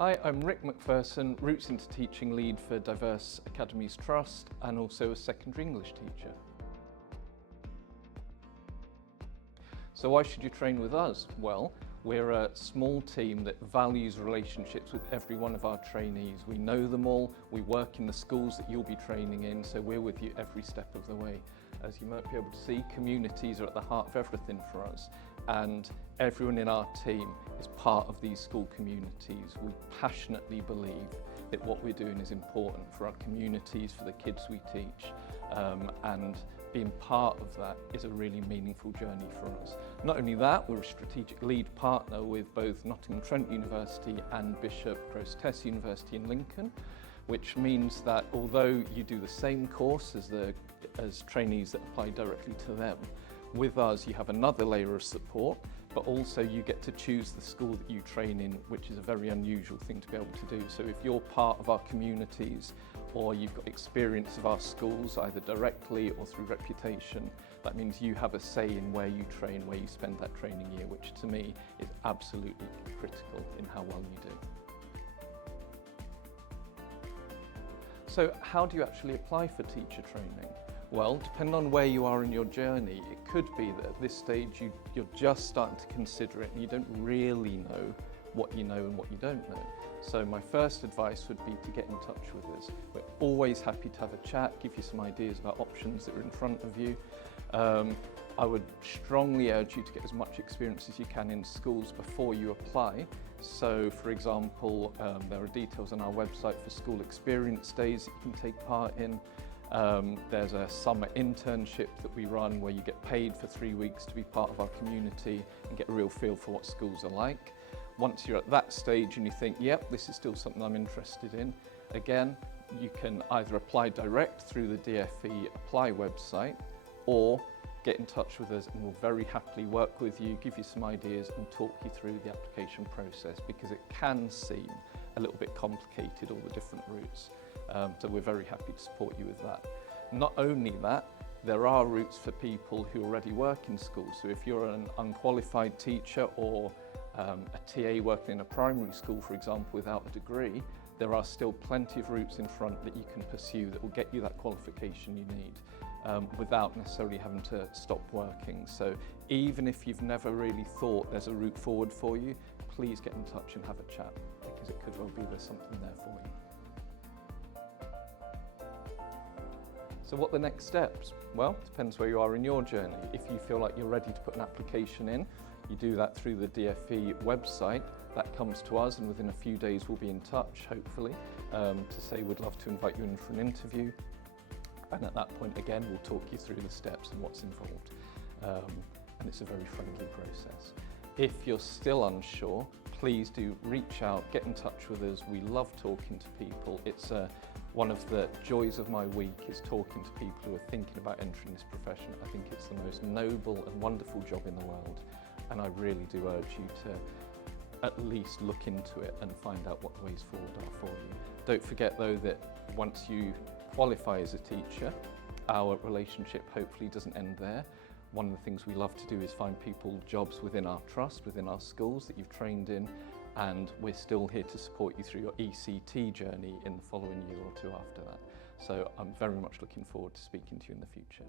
Hi, I'm Rick McPherson, Routes into Teaching lead for Diverse Academies Trust and also a secondary English teacher. So why should you train with us? Well, we're a small team that values relationships with every one of our trainees. We know them all, we work in the schools that you'll be training in, so we're with you every step of the way. As you might be able to see, communities are at the heart of everything for us, and everyone in our team is part of these school communities. We passionately believe that what we're doing is important for our communities, for the kids we teach, and being part of that is a really meaningful journey for us. Not only that, we're a strategic lead partner with both Nottingham Trent University and Bishop Grosseteste University in Lincoln, which means that although you do the same course as trainees that apply directly to them, with us you have another layer of support, but also you get to choose the school that you train in, which is a very unusual thing to be able to do. So if you're part of our communities or you've got experience of our schools, either directly or through reputation, that means you have a say in where you train, where you spend that training year, which to me is absolutely critical in how well you do. So how do you actually apply for teacher training? Well, depending on where you are in your journey, it could be that at this stage you're just starting to consider it and you don't really know what you know and what you don't know. So my first advice would be to get in touch with us. We're always happy to have a chat, give you some ideas about options that are in front of you. I would strongly urge you to get as much experience as you can in schools before you apply. So for example, there are details on our website for school experience days that you can take part in. There's a summer internship that we run where you get paid for 3 weeks to be part of our community and get a real feel for what schools are like. Once you're at that stage and you think, yep, this is still something I'm interested in, again, you can either apply direct through the DFE Apply website or get in touch with us and we'll very happily work with you, give you some ideas and talk you through the application process, because it can seem a little bit complicated, all the different routes. So we're very happy to support you with that. Not only that, there are routes for people who already work in schools. So if you're an unqualified teacher or a TA working in a primary school, for example, without a degree, there are still plenty of routes in front that you can pursue that will get you that qualification you need without necessarily having to stop working. So even if you've never really thought there's a route forward for you, please get in touch and have a chat, because it could well be there's something there for you. So what are the next steps? Well, it depends where you are in your journey. If you feel like you're ready to put an application in, you do that through the DFE website. That comes to us and within a few days we'll be in touch, hopefully, to say we'd love to invite you in for an interview. And at that point, again, we'll talk you through the steps and what's involved. And it's a very friendly process. If you're still unsure, please do reach out, get in touch with us. We love talking to people. It's one of the joys of my week is talking to people who are thinking about entering this profession. I think it's the most noble and wonderful job in the world. And I really do urge you to at least look into it and find out what the ways forward are for you. Don't forget though that once you qualify as a teacher, our relationship hopefully doesn't end there. One of the things we love to do is find people jobs within our trust, within our schools that you've trained in, and we're still here to support you through your ECT journey in the following year or two after that. So I'm very much looking forward to speaking to you in the future.